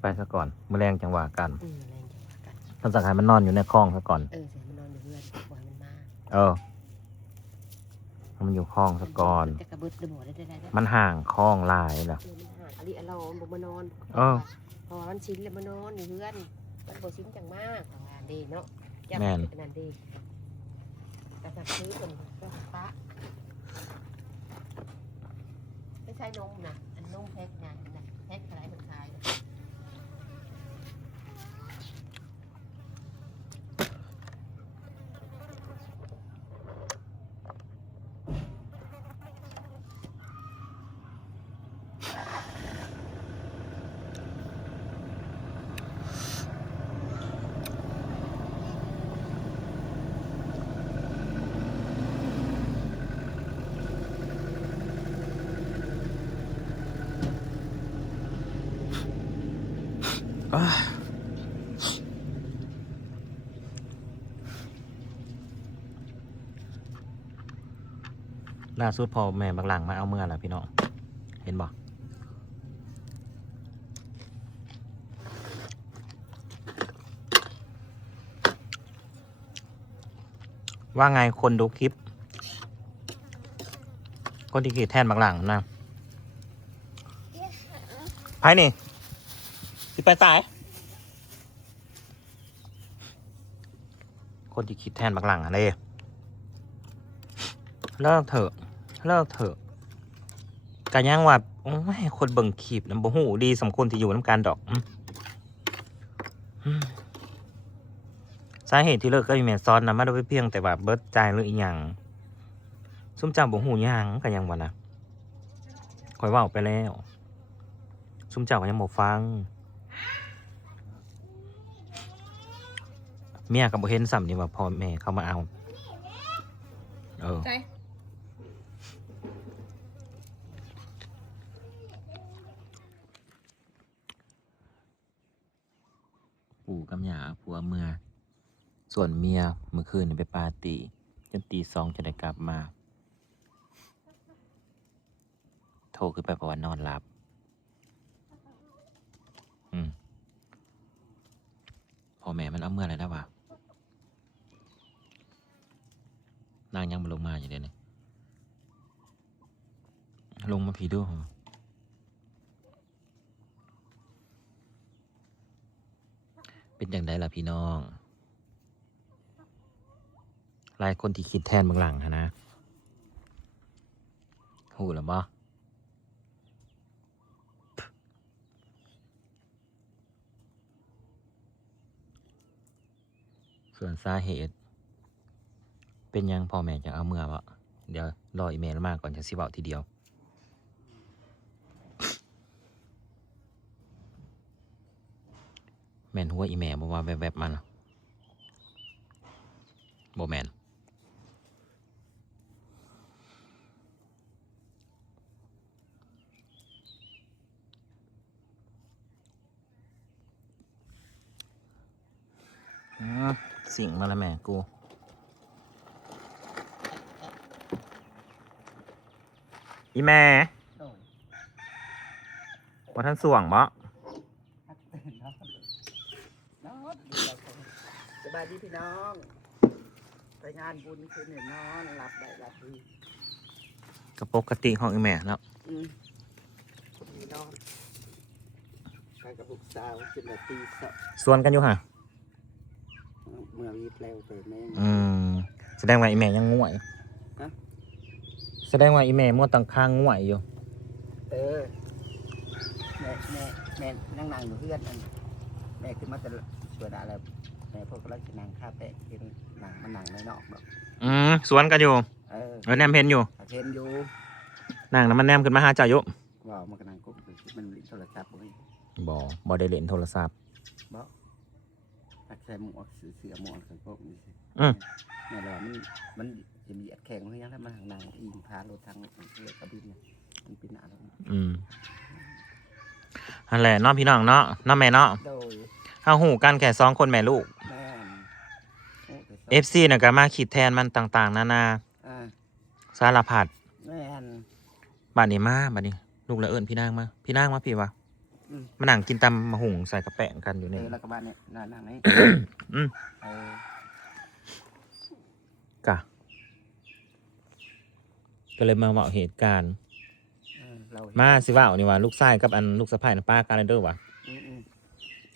ไปซะก่อนมื้อแรงจังหวะกัน แรงจังหวะกัน ทำสักให้มันนอนอยู่ในคลองซะก่อน เสียมันนอนอยู่เพื่อนปล่อยมันมา ให้มันอยู่คลองซะก่อน จะกระเบิดระเบิดได้ มันห่างคลองหลายแล้ว มันห่างอลิอลอมบ่มานอนพอมันชิ้นแล้วมานอนอยู่เพื่อนมันบ่ชิ้นจังมากทำงานดีเนาะแม่นขนาดดีกระสับซื้อคนก็ปะไม่ใช่นมนะอันนมแพ็คนะแพ็คอะไรเป็นขายล่าสุดพอแม่บักหลังมาเอาเมื่อแล้วพี่น้องเห็นบอกว่าไงคนดูคลิปคนที่ขีดแทนบักหลังนะไพ่นี่สิไปสายคนที่คิดแทนบักหลังอะไรเลิกเถอะกันยังว่าโอ้ยคนเบิ่งคลิปน้ำบ่หูดีสมควรที่อยู่น้ำการดอกสาเหตุที่เลิกก็มีแม่ซ้อนนะมาด้วยเพียงแต่ว่าเบิดใจหรืออีหยังซุ่มเจ้าบ่หูยังกันยังวะนะคอยว่าไปแล้วซุ่มเจ้าก็ยังบ่ฟังเมียกับบ่เห็นซ้ำนี่ว่าพ่อแม่เขามาเอาปู่กับย่าผัวเมื่อส่วนเมียเมื่อคืนไปปาร์ตี้จนตี2จะได้กลับมาโทรขึ้นไปบอกว่านอนหลับพ่อแม่มันเอาเมื่อไรแล้ววะนางยังมาลงมาอยู่เดี๋ยวนี้ลงมาผีด้วยเป็นอย่างไรล่ะพี่น้องหลายคนที่คิดแทนเบื้องหลังนะหูหรือบ่ส่วนสาเหตุเป็นยังพ่อแม่จะเอาเมื่อวะเดี๋ยวรออีเมลมาก่อนจะสิบอกทีเดียวแมนหัวอีเมลบอกว่าแวบๆมันโบแมนสิ่งมาแล้วแม่กูอีแม่ว่าท่านส่วงบ่สบายดีพี่น้องไปงานบุญคืนเนี่ยนอนหลับได้หลับดี กระปกติของอีแม่แล้วพี่น้องไปกับลูกสาวจนตีส่วนกันอยู่ค่ะเมื่อวีแล้วไปแม่แสดงว่าอีแม่ยังง่วยแสดงว่าอีแม่มั่วตังค้างง่วยอยู่แม่นั่งอยู่เพื่อนแม่ขึ้นมาแต่สวนอะไรแม่พวกเราจะนั่งข้าแปะกินนั่งมันนั่งในนอกแบบสวนกันอยู่แนมเพนอยู่นั่งแล้วมันแนมขึ้นมาหาเจ้าอยู่ว้าวมันก็นั่งกุ๊บมันโทรศัพท์บ่ได้เล่นโทรศัพท์ตักใส่หมวกเสือหมวกใส่พวกนี้นี่แหละมันจะมีอัดแข็งอะไรอย่างนั้นมันทางนั่งอิงพารถทางเรือกระบินเนี่ยมันเป็นอะไรนั่นแหละน้องพี่น้องเนาะน้องแม่เนาะเอาหูกันแค่2 คนแม่ลูก FC เนี่ยก็มาขีดแทนมันต่างๆนานาสารพัดบ้านนี้มาบ้านนี้ลูกละเอิญพี่นางมาพี่วะ มานั่งกินตำมะหุงใส่กระแป้งกันอยู่นี่ แล้วก็บ้านเนี่ยนั่งไหน อืม เออก ะก็เลยมาเว่าเหตุการณ์ เรา มาสิว่านี่ว่าลูกชายกับอันลูกสะใภ้น่ะป้ากันเลยเด้อว่ะ อืม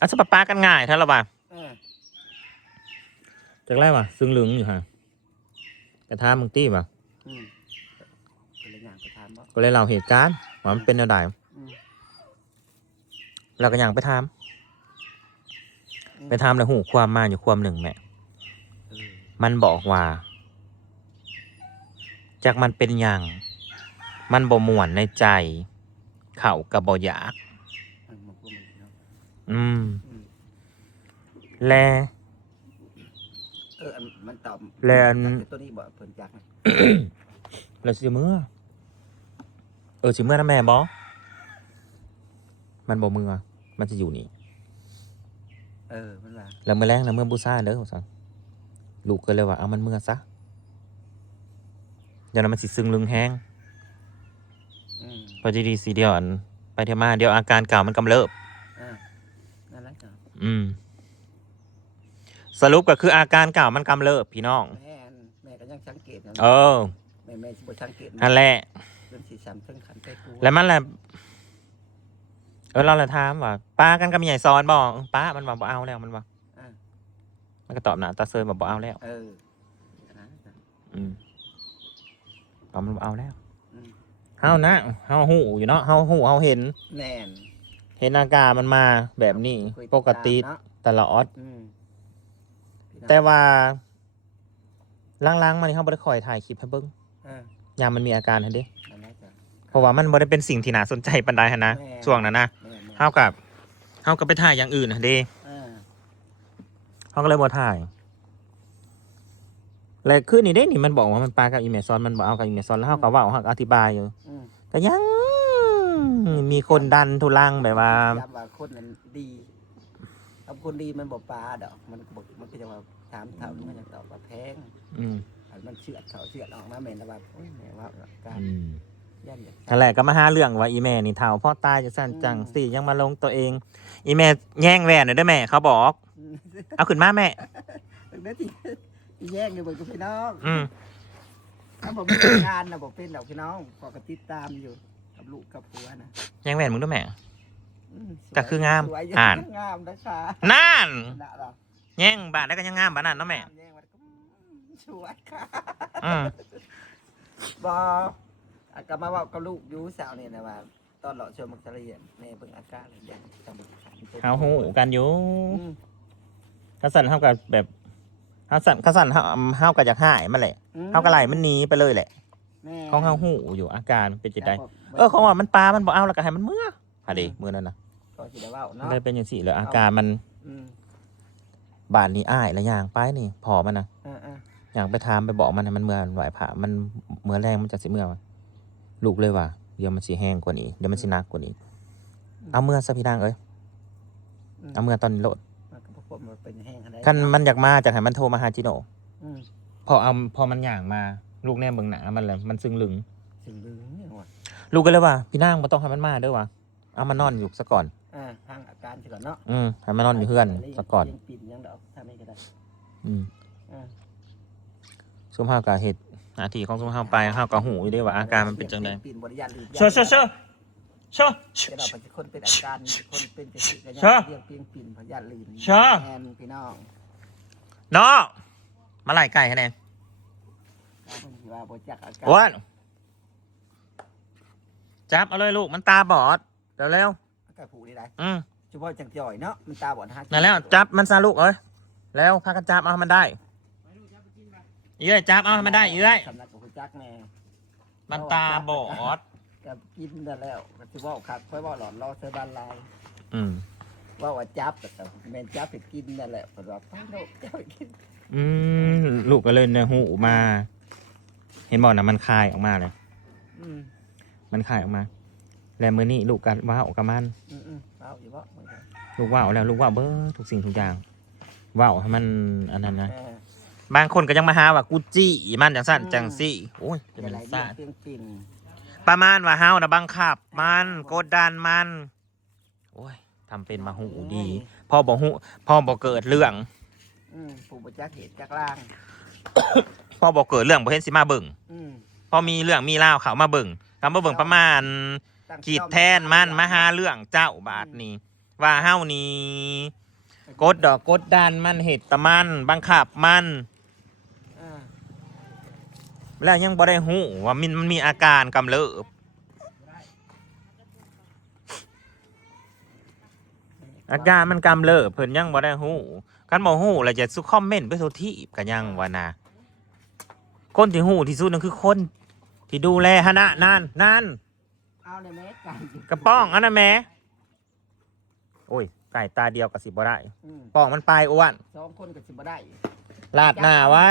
อ่ะสปะป้ากันง่ายท่านละว่ะ ๆ จากไรว่ะซึ่งลึงอยู่ฮะกระทามึงตี้ว่ะ อืมก็เลยอยากไปถามว่า ก็เลยเล่าเหตุการณ์ว่ามันเป็นแนวใด อืม เราก็ยังไปถามแล้วหูความมาอยู่ความหนึ่งแม่ เออ มันบอกว่า จากมันเป็นอย่างมันบ่ม่วนในใจ เข่ากับบ่อยาก มันพูดมันเนาะ อืม อืม และ มันตอบ แล้ว ตัวนี้บอกเพิ่นจักนะ เราสิเมื่อสิเมื่อนะแม่บอมันบ่เมื่อมันจะอยู่นี่ มันว่า แล้วเมื่อแรงแล้วเมื่อบูซ่าเด้อสั่งลูกก็เลยว่าเอามันเมื่อซะเดี๋ยวนั้นมันสิซึงลึงแห้ง พอดีสีเดียวอันไปเทยวมาเดียวอาการเก่ามันกำเริบ นั่นแหละจ้ะ สรุปก็คืออาการเก่ามันกำเริบพี่น้อง แม่ก็ยังสังเกตนะ เออ แม่สิบ่สังเกต นั่นแหละ เรื่องสีสันเพิ่งขันไปกู แล้วมันแหละเราเลยถามว่าป้ากันกับใหญ่ซ้อนบอกป้ามันบอกบ่เอาแล้วมันบอก มันก็ตอบหนาตาเซยบอกบ่เอาแล้ว อันนั้นจ้ะ ตอบมันบ่เอาแล้ว อืม เฮานะเฮาหูอยู่เนาะเฮาหูเฮาเห็น แน่น เห็นอาการมันมาแบบนี้ คุย ปกติ เนาะ ตลอด อืม แต่ว่าล้างๆมานี่เฮาบ่ได้คอยถ่ายคลิปให้เบิ่ง ยามมันมีอาการหั่นเด้ นั่นแหละจ้ะ เพราะว่ามันบ่ได้เป็นสิ่งที่น่าสนใจปานใดหั่นนะ แม่ ช่วงนั้นนะ แม่ เฮากับไปถ่ายอย่างอื่นหั่นเด้ เฮาก็เลยบ่ถ่าย แล้วคืนนี้เด้นี่มันบอกว่ามันปากับอีเมซอนมันบ่เอากับอีเมซอนแล้วเฮาก็เว้าเฮาก็อธิบายอยู่ อืม ก็ยังมีคนดันทุลังแบบว่า ย้ำว่าคนนั้นดีถ้าคนดีมันบอกปลาดอกมันก็บอกมันก็จะว่าถามเท่ามันจะตอบว่าแพง อืม อันมันเชือดเขาเชือดออกมาแม่นแล้วว่าโอ้ยแม่ว่าการ อืม ย่านอย่าง นั่นแหละก็มาหาเรื่องว่าอีแม่นี่เฒ่าพ่อตายจังซั่นจังสิยังมาลงตัวเอง อีแม่แย่งแหวนหน่อยได้แม่เขาบอก เอาขึ้นมาแม่ ถึงได้ที่แยกอยู่บนกับพี่น้อง อืม ถ้าบอกเป็นงานนะบอกเป็นดอกพี่น้องก็กระติดตามอยู่กับลูกกับผัวนะ แย่งแหวนมึงด้วยแม่ สวย ก็คืองาม สวย อ่าน งามนะคะ นั่น น่ะเหรอ แย่งบาทแล้วก็ยังงามบาทนั่นเนาะแม่ แยกมันก็สวยค่ะ อืม บอากลับมาว่ากับลูกอยูสาวเนี่ยนะว่า ตอนหล่อชวนมักจะเรียนในเบิ่งอาการอะไรอย่างจำขัน เฮาหูกันอยู่ อืม กระสันเฮากับแบบเฮาสั่นเฮากับอยากหายมันแหละเฮาก็ไล่มันหนีไปเลยแหละ แม่ ของเฮาหูอยู่อาการเป็นจิตใด แล้ว เขาว่ามันปลามันบ่เอาแล้วก็ให้มันเมื่อหาดิมื้อนั้นน่ะ ก็สิได้เว่า มัน เนาะ เลยเป็นจังซี่เลยอาการมัน อืม บาดนี้อ้ายแล้วย่างไปนี่พอมันน่ะ อ่า ย่างไปถามไปบอกมันให้มันเมื่อไหวผ่ามันเมื่อแรงมันจะสิเมื่อวะลูกเลยว่าเดี๋ยวมันสิแห้งกว่านี้เดี๋ยวมันสิหนักกว่านี้ เอาเมื่อซะพี่นางเอ้ยเอาเมื่อตอนนี้โลด มันก็บอกว่ามันเป็นแห้งอะไร คันมันอยากมาจากให้มันโทรมาหาจิโน อืม พอมันย่างมาลูกแน่เบิ่งหนามันเลยมันซึ้งลึง สิ่งลืมเนี่ยว่ะ ลูกก็เลยว่าพี่นางบ่ต้องให้มันมาเด้อว่ะเอามันนอนอยู่ซะก่อน ทางอาการสิก่อนเนาะ ให้มันนอนอยู่เพื่อนซะก่อน ยังปิ่นยังดอกถ้าไม่ก็ได้ อ่า ซุมเฮาก็เฮ็ดหน้าที่ของซุมเฮาไปเฮาก็หูอยู่เด้ว่าอาการมันเป็นจังได๋ ปิ่นบริยานลืม เชื่อ เดี๋ยวเราไปคนเป็นอาการคนเป็นจะสิกัน เชื่อ เรียกเพียงปิ่นพยานลืม เชื่อ แทนพี่น้อง น้อมาไล่ไก่ให้แน่ ถ้าเพิ่นสิว่าบ่จักอาการ อ้วนจับเอาเลยลูกมันตาบอดเร็ว อาการผูนี่ได้ ๆอืม เฉพาะจังจ่อยเนาะมันตาบอดหากิ นั่นแล้วจับมันซะลูกเอ้ยแล้วพากันจับเอาให้มันได้เอ้ยจับเอาให้มันได้เอ้ย สำนักของคุณจักแน่ มันตาบอด กับกินได้แล้วก็สิเว่าครับค่อยเว่าหลอนรอเซบานลาย อืม ว่าจับแต่แม่นจับไปกินนั่นแหละเพิ่นว่าไปโลกจับไปกิน ลูกก็เลยเนี่ยหูมา เห็นบอกนะมันคายออกมาเลย อืม มันคายออกมา แล้วมือนี้ลูกกันว่าวกับมัน เอาอยู่บ่เหมือนกัน ลูกว่าวแล้วลูกว่าวเบิดทุกสิ่งทุกอย่างว่าวให้มันอันนั้นนะ เออบ างคนก็ยังมาหาว่ากูจี้มันจังสั่นจังซี่โอ้ยจะ เดี๋ เป็ ยวน ไหล ซ่า เพียงปิ่น ประมาณว่าเฮานะบังคับมันกดดันมัน โอ้ยทำเป็นมาหูดีพ่อบอกหูพ่อบอกเกิดเรื่อง ผู้บ่จักเหตุจักล่าง พ่อบอกเกิดเรื่องบ่เห็นสิมาเบิ่ง อืม พอมีเรื่องมีราวเขามาเบิ่งกำมาเบิ่งประมาณ ตั้ง ขีดแทนมันมาหาเรื่องเจ้าบาทนี้ว่าเฮานี่กดดอกกดดันมันเหตุตะมันบังคับมัน อ่า แล้วยังบ่ได้หูว่ามันมีอาการกำเริบอาการมันกำเริบเพิ่นยังบ่ได้หูคันบ่หูแล้วจะสุคอมเมนต์ไปโทที่ก็ยังว่านะคนที่หูที่สุดนั่นคือคนที่ดูแลหนะนั่น เอาเลยแม่ไก่อยู่ กระป้องอันนั้นแหม่โอ้ยไก่ตาเดียวกับสิบ่ได้ อืม ป้องมันปลายอ้วน 2 คนก็สิบ่ได้ ลาดหน้าไว้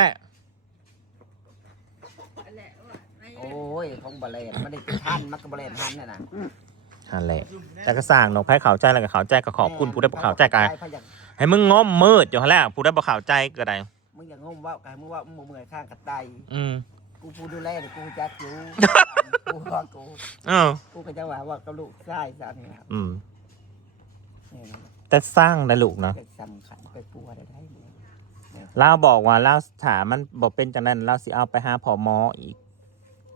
โอ้ยของบ่แล่นมันได้เป็นทันมันก็บ่แล่นทันน่ะนะ นั่นแหละแต่ก็สร้างนกไผ่เขาใจแล้วก็เขาใจก็ขอบคุณผู้ได้บ่เขาใจกัน พอยาก ให้มึงง้มมืดอยู่หั่นแหล้วผู้ได้บ่เขาใจก็ได้ มึงอย่างงมว่าวกายมึงว่ามึงบ่เมื่อยข้างกับไต อืม กูผู้ดูแลนี่กูจักอยู่ กูว่ากู เออ กูก็จะว่ากับลูกชายซะนี่ครับ อืม นี่นะ แต่สร้างได้ลูกนะ จะสำคัญไปปัวได้ได้เนี่ย ลาวบอกว่าลาวถามมันบ่เป็นจังนั้นลาวสิเอาไปหาผอหมออีก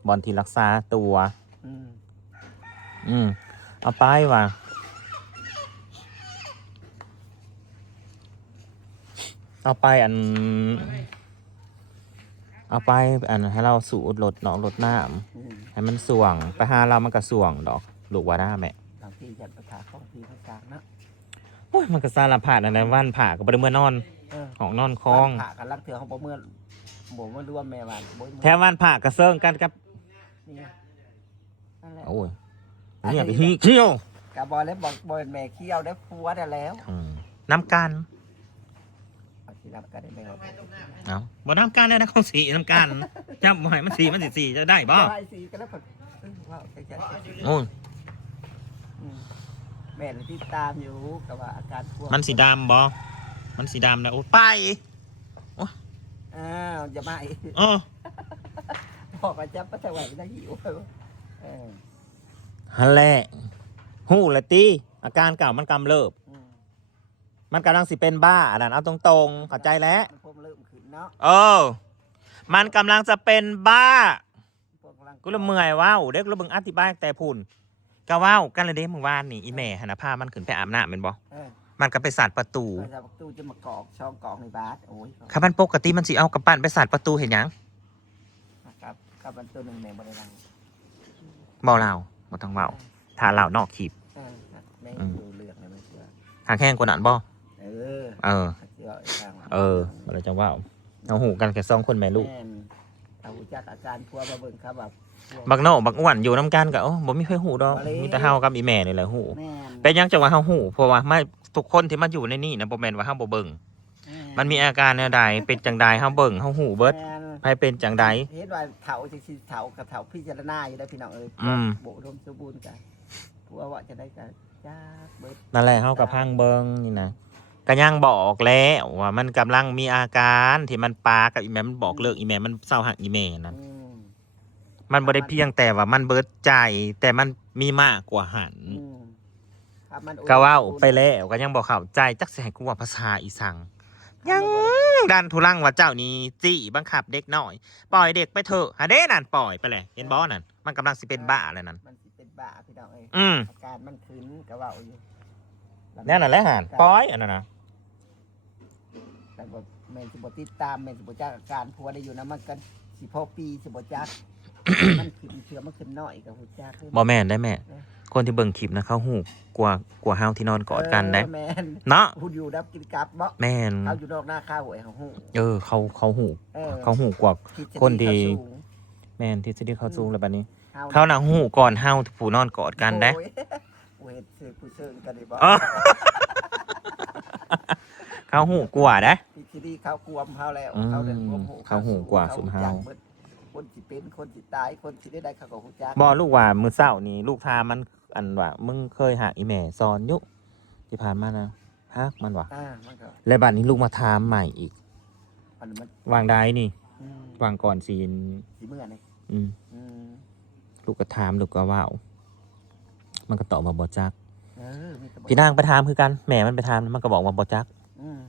บอนที่รักษาตัว อืม อืมเอาไปว่ะเอาไปอันให้เราสูดรถหนองรถน้ อืม ำให้มันส่วงไปหาเรามันก็ส่วงดอกลูกว่าได้แม่ บางทีอยากไปถาของพี่เขาจางนะ โอ้ยมันก็สารพัดอะไรวันผ่าก็บ่ได้เมื่อนอน เออ ของนอนคลอง ผ่ากันลักเถื่อเขาบ่เมื่อบ่เมื่อร่วมแม่วันบ่เมื่อ แถมวันผ่ากระเซิงกันกับ นี่ไงนั่นแหละ โอ้ยเนี่ยไปเที่ยว กะบอแล้วบอกบอยแม่เคี้ยวได้ผัวได้แล้ว อืมน้ำกัน เอาสิรับกันได้ไหมครับ เอาบ่น้ำกันเลยนะของสีน้ำกันจำบ่ให้มันสีจะได้บ่ ได้สิก็แล้วก็ว่าใจใจ โอ้ย แม่ที่ตามอยู่กับว่าอาการผัว มันสีดำบ่มันสีดำนะโอ้ไป อ้าวอย่ามาอีก เออ บอกว่าจะไปถวายได้หิวเออ ฮันแหละหู้ละตีอาการเก่ามันกำเริบ อืม มันกำลังสิเป็นบ้าอันนั้นเอาตรงๆเข้าใจแล้ว มันพมเริ่มขึ้นเนาะ เออ มันกำลังจะเป็นบ้า พวกกำลัง กูละเมื่อยว้าวเด็กละเบิ่งอธิบายแต่พุ่นก็ว้าวกันเลยเด้เมื่อวานนี่อีแม่หันพามันขึ้นไปอาบน้ำแม่นบ่ เออ มันก็ไปสาดประตู พระเจ้าประตูจะมากอกช่องกอกในบาสโอ้ย คันมันปกติมันสิเอากระปั้นไปสาดประตูเห็นหยัง ครับกับมันตัวหนึ่งในบริษัท บ่เล่าบ่ต้องเว้าถ้าเล่านอกคลิป ในดูเลือกในมันเชื่อ ทางแข้งกว่านั้นบ่ เออ เออ เชื่อทาง เอออะไรจะว่าเอาหูกันแค่สองคนแม่ลูก แม่นเอาจากอาการพัวมาเบิ่งครับแบบ บักโนบักอ้วนอยู่น้ำกันก็โอ้บ่มีใครหูดอกมีแต่เฮากับอีแม่นี่แหละหู แม่น เป็นหยังจังว่าเฮาหูเพราะว่าไม่ทุกคนที่มาอยู่ในนี่นะบ่แม่นว่าเฮาบ่เบิ่งมันมีอาการแนวใดเป็นจังใดเฮาเบิ่งเฮาหูเบิด แม่น ไผเป็นจังใด เห็นว่าเถาจะสิเถากับเถาพิจารณาอยู่ได้พี่น้องเอ้ย อืม โบรมสมบูรณ์กันพัวว่าจะได้กันจ้าเบิด นั่นแหละเฮากับพังเบิ่งนี่นะก็ยังบอกแล้วว่ามันกำลังมีอาการที่มันปากับอีแม่มันบอกเลิกอีแม่มันเศร้าหักอีแม่นั่น อืม มันบ่ได้เพียงแต่ว่ามันเบิดใจแต่มันมีมากกว่าหัน อืมครับมัน ก็เว้าไปแล้วก็ยังบอกเข้าใจจักสิให้กูว่าภาษาอีสังยังดันทุลังว่าเจ้านี่จี้บังคับเด็กน้อย ปล่อยเด็กไปเถอะหาเด้นั่นปล่อยไปเลยเห็นบ่นั่นมันกำลังสิเป็นบ้าแล้วนั่น มันสิเป็นบ้าพี่น้องเอ้ย อืม อาการมันขึ้นก็เว้าอยู่ แน่นั่นแหละหันปล่อยอันนั้นนะ แต่บ่แม่นสิบ่ติดตามแม่นสิบ่จักอาการพัวได้อยู่นะมันกันสิพอปีสิบ่จัก มันขึ้นเชื้อมันขึ้นน้อยกับหูจัก บ่แม่นได้แม่ คนที่เบิ่งคลิปนะเขาหูกว่าเฮาที่นอนกอดกันได้ แม่น เนาะ พูดอยู่ดับกินกับบ่ แม่น เขาอยู่นอกหน้าข้าวหวยเขาหู เขาหู เออ เขาหูกว่า ทฤษฎี คนดี เขาสูง แม่นที่สิเขาสูงแล้วบัดนี้ เขา เขาน่ะหูก่อนเฮาผู้นอนกอดกันได้ โอ้ยกูเห็นซื้อผู้เชิญกันได้บ่ อ๋อ เขาหูกว่าได้ ทฤษฎีเขากวมเขาแล้ว อืม เขาเดินรวมหู เขาหูกว่าสุมเฮา จักบิดคนสิเป็นคนสิตายคนสิได้เขาก็หูจัก บ่ลูกว่ามื้อเช้านี่ลูกทามันอันว่ามึงเคยหาอีแม่สอนอยู่ที่ผ่านมานะฮักมันว่ะ มันก็ แล้วบัดนี้ลูกมาถามใหม่อีก มัน วางได้นี่ อืม วางก่อนซีน สิเมื่อนี่ อืม อืม ลูกก็ถามลูกก็ว่าวมันก็ตอบมาบ่จัก มีแต่ พี่นางไปถามคือกันแม่มันไปถามมันก็บอกว่าบ่จัก อืม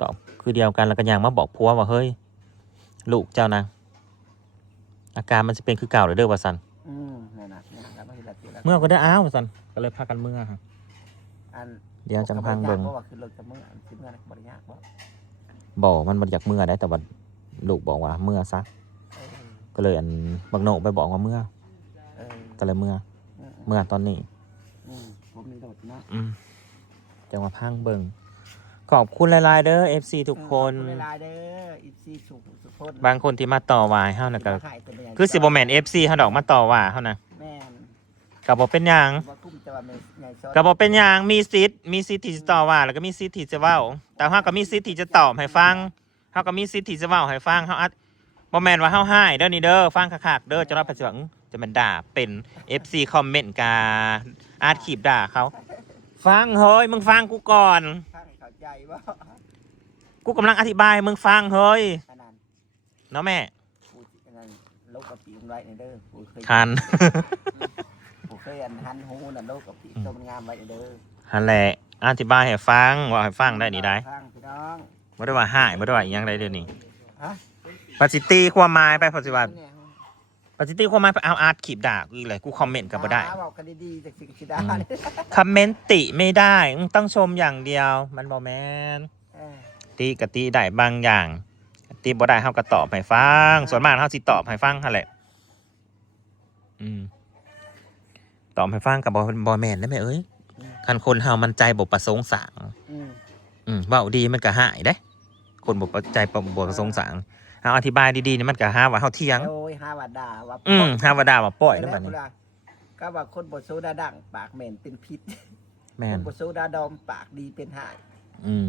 ตอบคือเดียวกันแล้วก็ยังมาบอกผัวว่าเฮ้ยลูกเจ้านะอาการมันจะเป็นคือเก่าเลยเด้อว่าสัน นั่นน่ะเนี่ยแล้วมันสิละทีละ เมื่อก็ได้อ้าวว่าสันก็เลยพากันเมื่อครับ อัน เดี๋ยวจังพังเบิ่ง บ่ว่าคือรถจะเมื่ออันสิเมื่อนะบ่ได้ยากบ่ บอกมันบ่อยากเมื่อได้แต่ว่าลูกบอกว่าเมื่อซะ เออ ก็เลยอันบักโหนกไปบอกว่าเมื่อ เออ ก็เลยเมื่อ อืม เมื่อตอนนี้ ผมมีรถเนาะ จังมาพังเบิ่งขอบคุณหลายๆเด้อ FC ทุกคน ขอบณหลายๆเด้ออีซีสุคน บางคนที่มาต่อวายเฮานะก็ ที่มาขายตัวใหญ่ คือสิบ่แม่น FC เฮาดอกมาต่อว่าเฮานะ แม่น ก็บ่เป็นหยัง ว่ากุ้มจะว่าแม่ใหญ่ซ้อน ก็บอกเป็นอย่างมีสิทธิ์ที่จะตอบว่าแล้วก็มีสิทธิ์ที่จะเว้าแต่เฮาก็มีสิทธิ์ที่จะตอบให้ฟังเฮาก็มีสิทธิ์ที่จะเว้าให้ฟังเฮาอัดบ่แม่นว่าเฮาให้เด้อนี่เด้อฟังคักๆเด้อจะรับประเสริฐจะมันด่าเป็น FC คอมเมนต์กาอาร์ตคลิปด่าเขาฟังเฮ้ยมึงฟังกูก่อน ข้างให้เข้าใจว่า กูกำลังอธิบายให้มึงฟังเฮ้ย อันนั้น เนาะแม่ กูอันนั้นโลกกับปีมันไว้ในเด้อกูเคย ทัน กูเคยอันหันหูน่ะโลกกับปีต้มงามไว้ในเด้อ หันแหละอธิบายให้ฟังว่าให้ฟังได้นี่ได้ ข้างพี่น้อง บ่ได้ว่าให้บ่ได้ว่าอีหยังใดเดี๋ยวนี้ ฮะ ปฏิตีความหมายไปปัจจุบัน เนี่ย ปฏิตีความหมายไปเอาอาร์ตคลิปด่ากูอีกเลยกูคอมเมนต์ก็บ่ได้ บอกกันดีๆจากสิ่งที่ได้ คอมเมนต์ติไม่ได้ต้องชมอย่างเดียว มันบอแมน เออ ตีกับตีได้บางอย่างตีบ่ได้เฮาก็ตอบให้ฟังส่วนมากเฮาสิตอบให้ฟังหั่นแหละตอบให้ฟังกับบอแมนได้ไหมเอ้ยคันคนเฮามันใจบ่ประสงค์สร้าง อืม เว้าดีมันก็หายเด้ คนบ่ใจบ่ประสงค์สร้างเฮาอธิบายดีๆนี่มันก็หาว่าเฮาเถียง โอ้ยฮาว่าด่าว่า หาว่าด่าว่าปล่อยแล้วบัดนี้ ก็ว่าคนบทโซดาดังปากเหม็นเป็นพิษ แม่ คน นบทโซดาดอมปากดีเป็นหาย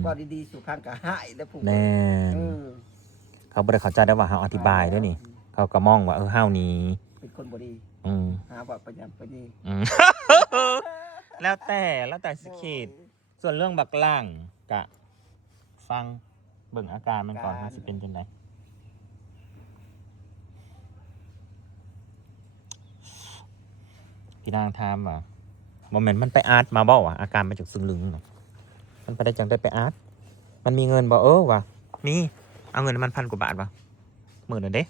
บ่ดีๆสุพังก็หายแล้วผู้ แน่นเขาบ่ได้เข้าใจได้ว่าเฮาอธิบายด้วยนี่ เขาก็มองว่าเฮานี่ เป็นคนบ่ดี อืม หาว่าประยำประนี แล้วแต่สขีดส่วนเรื่องบักล่างกะ ฟังเบิ่งอาการมันก่อนว่าสิเป็นจังไดพี่นางถามว่าบ่แม่นมันไปอาร์ตมาบ่วะอาการมาจากซึ่งลึงน่ะมันไปได้จังได้ไปอาร์ตมันมีเงินบ่วะมีเอาเงินมัน1,000 กว่าบาทวะมื้อนั้นเด้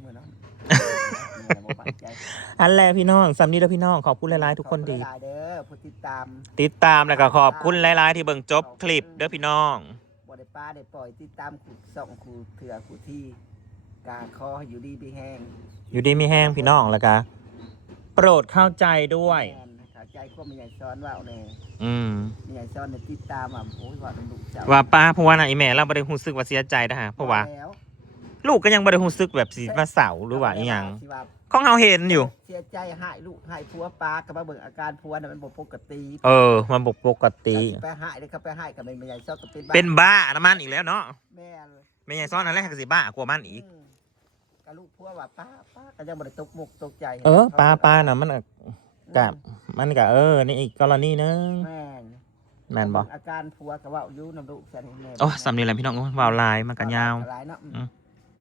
เมื่อนั้นบ่มั่นใจ อันแรกพี่น้องสำนี้เด้อพี่น้องขอบคุณหลายๆทุกคนดี ขอบณหลายๆเด้อผู้ติดตาม ติดตามแล้วก็ขอบคุณหลายๆที่เบิ่งจบคลิปเด้อพี่น้อง บ่ได้ป้าได้ปล่อยติดตามขู่ส่องขู่เถื่อขู่ที่กาคออยู่ดีมีแห้ง อยู่ดีมีแห้งพี่น้องแล้วก็โปรดเข้าใจด้วย แม่นเข้าใจก็มีใหญ่ซ้อนว่าเอาแน่ อืม มีใหญ่ซ้อนเนี่ยติดตามว่าโอ้ยว่าเป็นลูกเจ้า ว่าป้าเพราะว่าน่ะอีแม่เราบ่ได้รู้สึกว่าเสียใจนะฮะเพราะว่า แล้ว ลูกก็ยังบ่ได้รู้สึกแบบสิมาเศร้าหรือว่าอีหยัง สิว่า ของเฮาเห็นอยู่ เสียใจหายลูกหายผัวปลากับมาเบิ่งอาการผัวน่ะมันบ่ปกติ มันบ่ปกติ ไปหายเลยครับไปหายกับไม่ใหญ่ซ้อนก็เป็นบ้า เป็นบ้าน้ำมันอีกแล้วเนาะ แม่น แม่ใหญ่ซ้อนอันแรกก็สิบ้ากว่ามันอีก กับลูกผัวว่าป้าก็ยังบ่ได้ตกมุกตกใจ ป้าน่ะมันกับมันก็นี่อีกกรณีนึง แม่น แม่นบ่ อาการผัวก็เว้าอยู่นำลูกซั่นแม่ โอ้สำนี้แหละพี่น้องว้าวลายมันก็ยาว หลายเนาะ อืม